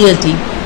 ELT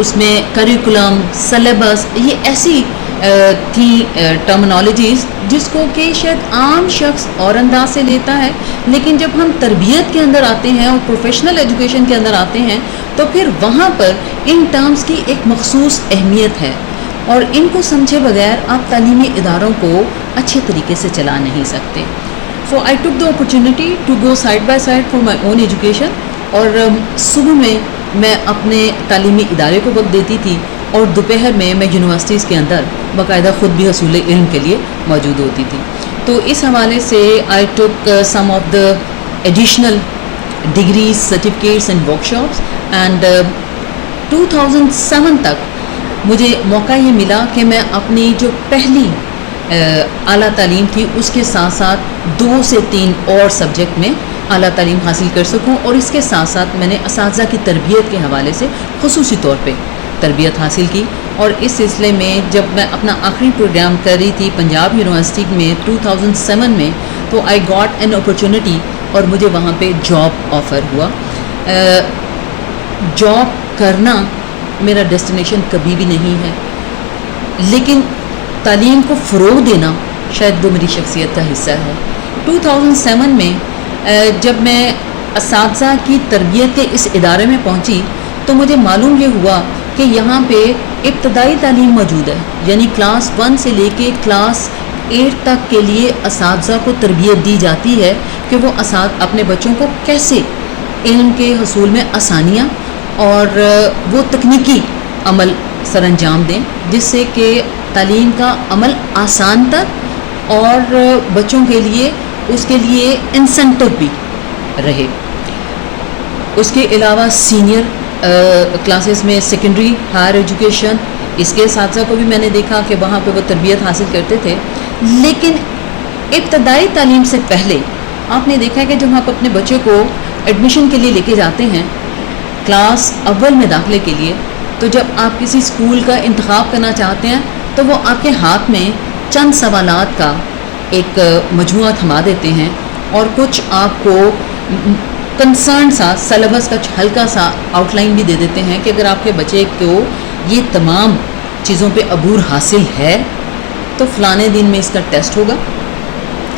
اس میں curriculum, syllabus, یہ ایسی تھی ٹرمنالوجیز جس کو کہ شاید عام شخص اور انداز سے لیتا ہے، لیکن جب ہم تربیت کے اندر آتے ہیں اور پروفیشنل ایجوکیشن کے اندر آتے ہیں تو پھر وہاں پر ان ٹرمز کی ایک مخصوص اہمیت ہے، اور ان کو سمجھے بغیر آپ تعلیمی اداروں کو اچھے طریقے سے چلا نہیں سکتے. So I took the opportunity to go side by side for my own education, اور صبح میں اپنے تعلیمی ادارے کو وقت دیتی تھی، اور دوپہر میں یونیورسٹیز کے اندر باقاعدہ خود بھی حصول علم کے لیے موجود ہوتی تھی. تو اس حوالے سے I took some of the additional degrees, certificates and workshops, and 2007 تک مجھے موقع یہ ملا کہ میں اپنی جو پہلی اعلیٰ تعلیم تھی اس کے ساتھ ساتھ 2 سے 3 اور سبجیکٹ میں اعلیٰ تعلیم حاصل کر سکوں، اور اس کے ساتھ ساتھ میں نے اساتذہ کی تربیت کے حوالے سے خصوصی طور پہ تربیت حاصل کی. اور اس سلسلے میں جب میں اپنا آخری پروگرام کر رہی تھی پنجاب یونیورسٹی میں 2007 میں، تو آئی گاٹ این اپرچونیٹی، اور مجھے وہاں پہ جاب آفر ہوا. جاب کرنا میرا ڈیسٹینیشن کبھی بھی نہیں ہے، لیکن تعلیم کو فروغ دینا شاید وہ میری شخصیت کا حصہ ہے. 2007 میں جب میں اساتذہ کی تربیت کے اس ادارے میں پہنچی تو مجھے معلوم یہ ہوا کہ یہاں پہ ابتدائی تعلیم موجود ہے، یعنی کلاس 1 سے لے کے کلاس 8 تک کے لیے اساتذہ کو تربیت دی جاتی ہے کہ وہ اپنے بچوں کو کیسے علم کے حصول میں آسانیاں اور وہ تکنیکی عمل سر انجام دیں، جس سے کہ تعلیم کا عمل آسان تر اور بچوں کے لیے اس کے لیے انسینٹو بھی رہے. اس کے علاوہ سینئر کلاسز میں سیکنڈری ہائر ایجوکیشن، اس کے اساتذہ کو بھی میں نے دیکھا کہ وہاں پہ وہ تربیت حاصل کرتے تھے. لیکن ابتدائی تعلیم سے پہلے آپ نے دیکھا ہے کہ جب آپ اپنے بچے کو ایڈمیشن کے لیے لے کے جاتے ہیں کلاس اول میں داخلے کے لیے، تو جب آپ کسی اسکول کا انتخاب کرنا چاہتے ہیں تو وہ آپ کے ہاتھ میں چند سوالات کا ایک مجموعہ تھما دیتے ہیں، اور کچھ آپ کو کنسرن سا سلیبس کا ہلکا سا آؤٹ لائن بھی دے دیتے ہیں کہ اگر آپ کے بچے کو یہ تمام چیزوں پہ عبور حاصل ہے تو فلانے دن میں اس کا ٹیسٹ ہوگا،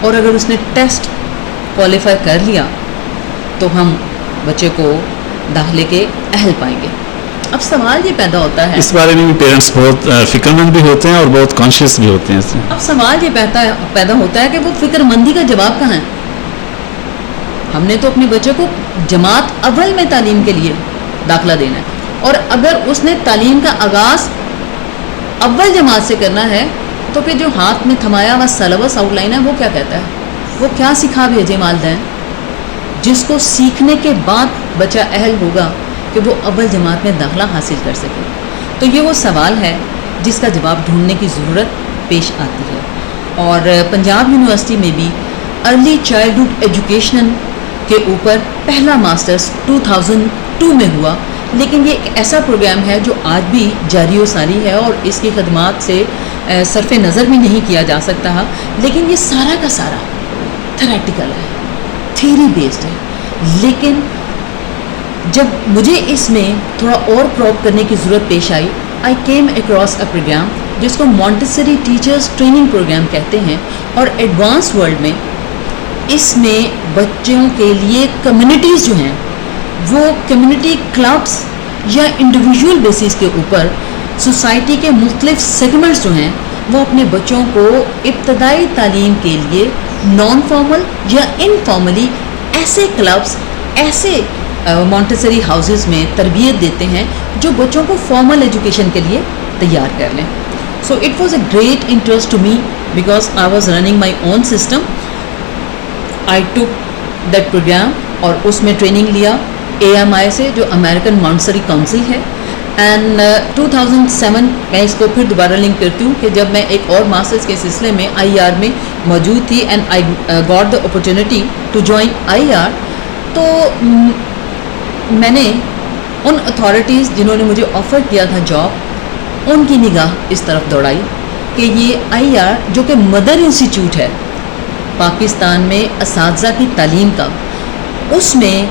اور اگر اس نے ٹیسٹ کوالیفائی کر لیا تو ہم بچے کو داخلے کے اہل پائیں گے. اب سوال یہ پیدا ہوتا ہے، اس بارے میں بھی پیرنٹس بہت فکر مند بھی ہوتے ہیں اور بہت کانشیس بھی ہوتے ہیں. اب سوال یہ پیدا ہوتا ہے کہ وہ فکر مندی کا جواب کہاں ہے؟ ہم نے تو اپنے بچے کو جماعت اول میں تعلیم کے لیے داخلہ دینا ہے، اور اگر اس نے تعلیم کا آغاز اول جماعت سے کرنا ہے تو پھر جو ہاتھ میں تھمایا ہوا سلیبس آؤٹ لائن ہے وہ کیا کہتا ہے؟ وہ کیا سکھا بھیجے والدین جس کو سیکھنے کے بعد بچہ اہل ہوگا کہ وہ اول جماعت میں داخلہ حاصل کر سکے؟ تو یہ وہ سوال ہے جس کا جواب ڈھونڈنے کی ضرورت پیش آتی ہے. اور پنجاب یونیورسٹی میں بھی ارلی چائلڈہڈ ایجوکیشن کے اوپر پہلا ماسٹرز 2002 میں ہوا، لیکن یہ ایک ایسا پروگرام ہے جو آج بھی جاری و ساری ہے اور اس کی خدمات سے صرف نظر بھی نہیں کیا جا سکتا، لیکن یہ سارا کا سارا تھیوریٹیکل ہے، تھیوری بیسڈ ہے. لیکن جب مجھے اس میں تھوڑا اور پروب کرنے کی ضرورت پیش آئی، I came across a programme جس کو مونٹیسری ٹیچرز ٹریننگ پروگرام کہتے ہیں، اور ایڈوانس ورلڈ میں اس میں بچوں کے لیے کمیونٹیز جو ہیں وہ کمیونٹی کلبس یا انڈیویجول بیسس کے اوپر سوسائٹی کے مختلف سیگمنٹس جو ہیں وہ اپنے بچوں کو ابتدائی تعلیم کے لیے نان فارمل یا انفارملی ایسے کلبس، ایسے مونٹیسری ہاؤسز میں تربیت دیتے ہیں جو بچوں کو فارمل ایجوکیشن کے لیے تیار کر لیں. So it was a great interest to me because I was running my own system. I took that program اور اس میں ٹریننگ لیا AMI سے جو امریکن مونٹیسری کاؤنسل ہے. اینڈ 2007 میں اس کو پھر دوبارہ لنک کرتی ہوں کہ جب میں ایک اور ماسٹرز کے سلسلے میں IR میں موجود تھی and I got the opportunity to join IR. تو میں نے ان اتھارٹیز جنہوں نے مجھے آفر کیا تھا جاب، ان کی نگاہ اس طرف دوڑائی کہ یہ IR جو کہ مدر انسٹیٹیوٹ ہے پاکستان میں اساتذہ کی تعلیم کا، اس میں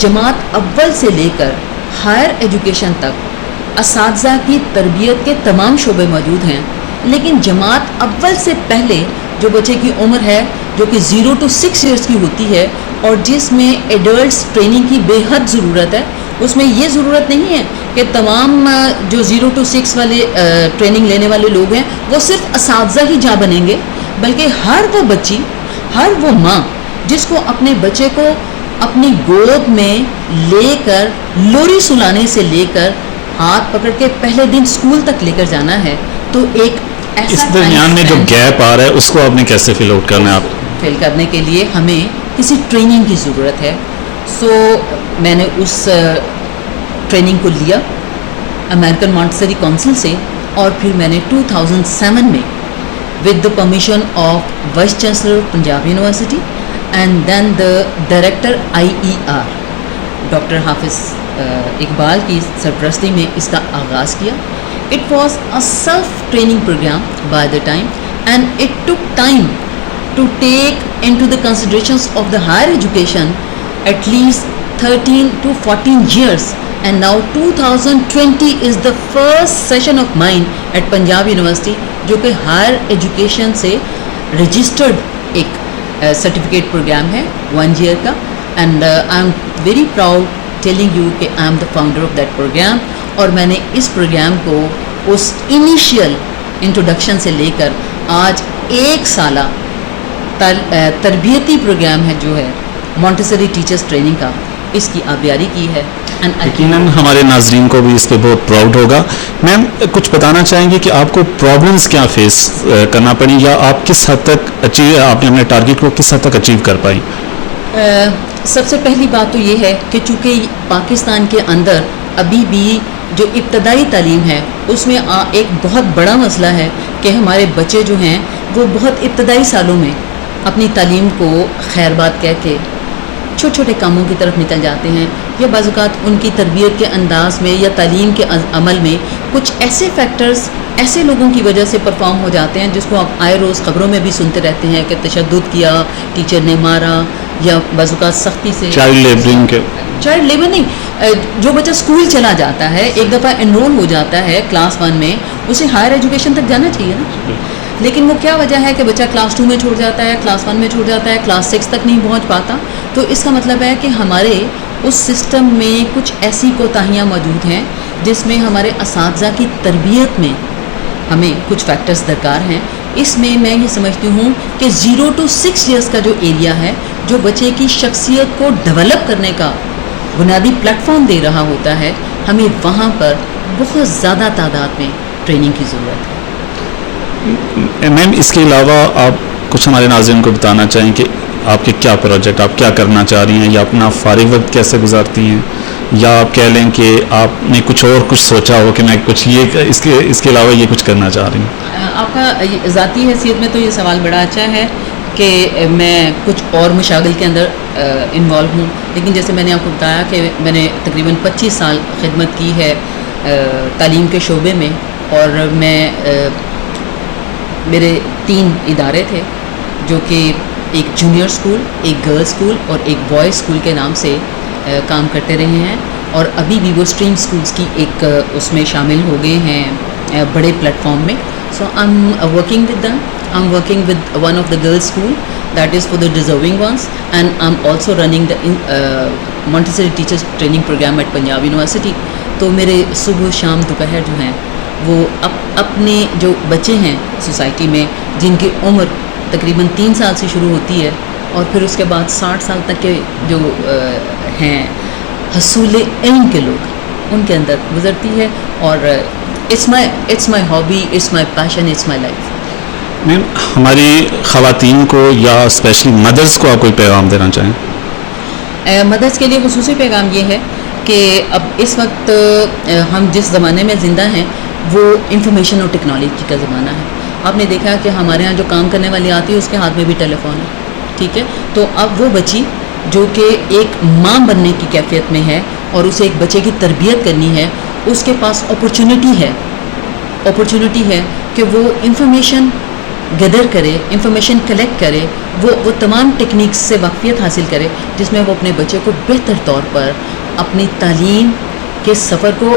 جماعت اول سے لے کر ہائر ایجوکیشن تک اساتذہ کی تربیت کے تمام شعبے موجود ہیں، لیکن جماعت اول سے پہلے جو بچے کی عمر ہے جو کہ 0 to 6 ایئرس کی ہوتی ہے اور جس میں ایڈلٹس ٹریننگ کی بے حد ضرورت ہے، اس میں یہ ضرورت نہیں ہے کہ تمام جو 0 to 6 والے ٹریننگ لینے والے لوگ ہیں وہ صرف اساتذہ ہی جا بنیں گے، بلکہ ہر وہ بچی، ہر وہ ماں جس کو اپنے بچے کو اپنی گود میں لے کر لوری سلانے سے لے کر ہاتھ پکڑ کے پہلے دن اسکول تک لے کر جانا ہے، تو ایک ایسا اس درمیان میں جو گیپ آ رہا ہے اس کو آپ نے کیسے فل آؤٹ کرنا ہے؟ آپ فل کرنے کے لیے ہمیں کسی ٹریننگ کی ضرورت ہے. سو میں نے اس ٹریننگ کو لیا امریکن مونٹسری کونسل سے، اور پھر میں نے 2007 میں with the permission of vice chancellor Punjab university and then the director IER doctor Hafiz Iqbal کی سرپرستی میں اس کا آغاز کیا. It was a self-training program by the time, and it took time to take into the considerations of the higher education at least 13 to 14 years, and now 2020 is the first session of mine at Punjab University جو کہ higher education سے registered ایک certificate program ہے 1 year کا, and I'm very proud telling you کہ I'm the founder of that program. اور میں نے اس پروگرام کو اس انیشیل انٹروڈکشن سے لے کر آج 1 سالہ تربیتی پروگرام ہے جو ہے مونٹیسری ٹیچرز ٹریننگ کا، اس کی آبیاری کی ہے. یقیناً ہمارے ناظرین کو بھی اس پہ بہت پراؤڈ ہوگا. میم کچھ بتانا چاہیں گے کہ آپ کو پرابلمس کیا فیس کرنا پڑی، یا آپ کس حد تک آپ نے اپنے ٹارگیٹ کو کس حد تک اچیو کر پائی؟ سب سے پہلی بات تو یہ ہے کہ چونکہ پاکستان کے اندر ابھی بھی جو ابتدائی تعلیم ہے اس میں ایک بہت بڑا مسئلہ ہے کہ ہمارے بچے جو ہیں وہ بہت ابتدائی سالوں میں اپنی تعلیم کو خیر بات کہہ کے چھوٹے چھوٹے کاموں کی طرف نکل جاتے ہیں، یا بعض اوقات ان کی تربیت کے انداز میں یا تعلیم کے عمل میں کچھ ایسے فیکٹرز ایسے لوگوں کی وجہ سے پرفارم ہو جاتے ہیں جس کو آپ آئے روز خبروں میں بھی سنتے رہتے ہیں کہ تشدد کیا، ٹیچر نے مارا، یا بعض اوقات سختی سے چائلڈ لیبر نہیں، جو بچہ اسکول چلا جاتا ہے ایک دفعہ انرول ہو جاتا ہے کلاس 1 میں، اسے ہائر ایجوکیشن تک جانا چاہیے نا، لیکن وہ کیا وجہ ہے کہ بچہ کلاس 2 میں چھوڑ جاتا ہے، کلاس 1 میں چھوڑ جاتا ہے، کلاس 6 تک نہیں پہنچ پاتا. تو اس کا مطلب ہے کہ ہمارے اس سسٹم میں کچھ ایسی کوتاہیاں موجود ہیں جس میں ہمارے اساتذہ کی تربیت میں ہمیں کچھ فیکٹرز درکار ہیں. اس میں یہ سمجھتی ہوں کہ 0 to 6 ایئرس کا جو ایریا ہے جو بچے کی شخصیت کو ڈیولپ کرنے کا بنیادی پلیٹ فارم دے رہا ہوتا ہے، ہمیں وہاں پر بہت زیادہ تعداد میں ٹریننگ کی ضرورت ہے. میم اس کے علاوہ آپ کچھ ہمارے ناظرین کو بتانا چاہیں کہ آپ کے کیا پروجیکٹ، آپ کیا کرنا چاہ رہی ہیں، یا اپنا فارغ وقت کیسے گزارتی ہیں، یا آپ کہہ لیں کہ آپ نے کچھ سوچا ہو کہ میں کچھ یہ اس کے علاوہ یہ کچھ کرنا چاہ رہی ہوں؟ آپ کا ذاتی حیثیت میں تو یہ سوال بڑا اچھا ہے کہ میں کچھ اور مشاغل کے اندر انوالو ہوں، لیکن جیسے میں نے آپ کو بتایا کہ میں نے تقریباً 25 سال خدمت کی ہے تعلیم کے شعبے میں، اور میرے 3 ادارے تھے جو کہ ایک جونیئر اسکول، ایک گرلز اسکول اور ایک بوائز اسکول کے نام سے کام کرتے رہے ہیں، اور ابھی بھی وہ اسٹریم اسکولس کی ایک اس میں شامل ہو گئے ہیں بڑے پلیٹ فارم میں. So I am working with them. I'm working with one of the girls' school that is for the deserving ones, and I'm also running the Montessori teachers training program at Punjab University. تو میرے صبح شام دوپہر جو ہیں وہ اپنے جو بچے ہیں سوسائٹی میں جن کی عمر تقریباً 3 سال سے شروع ہوتی ہے اور پھر اس کے بعد 60 سال تک کے جو ہیں حصول علم کے لوگ، ان کے اندر گزرتی ہے، اور it's my hobby, it's my passion, it's my life. میم ہماری خواتین کو یا اسپیشلی مدرس کو آپ کوئی پیغام دینا چاہیں؟ مدرس کے لیے خصوصی پیغام یہ ہے کہ اب اس وقت ہم جس زمانے میں زندہ ہیں وہ انفارمیشن اور ٹیکنالوجی کا زمانہ ہے. آپ نے دیکھا کہ ہمارے ہاں جو کام کرنے والی آتی ہے اس کے ہاتھ میں بھی ٹیلی فون ہے، ٹھیک ہے. تو اب وہ بچی جو کہ ایک ماں بننے کی کیفیت میں ہے اور اسے ایک بچے کی تربیت کرنی ہے، اس کے پاس اپرچونٹی ہے کہ وہ انفارمیشن گیدر کرے، انفارمیشن کلیکٹ کرے، وہ تمام ٹیکنیکس سے واقفیت حاصل کرے جس میں وہ اپنے بچے کو بہتر طور پر اپنی تعلیم کے سفر کو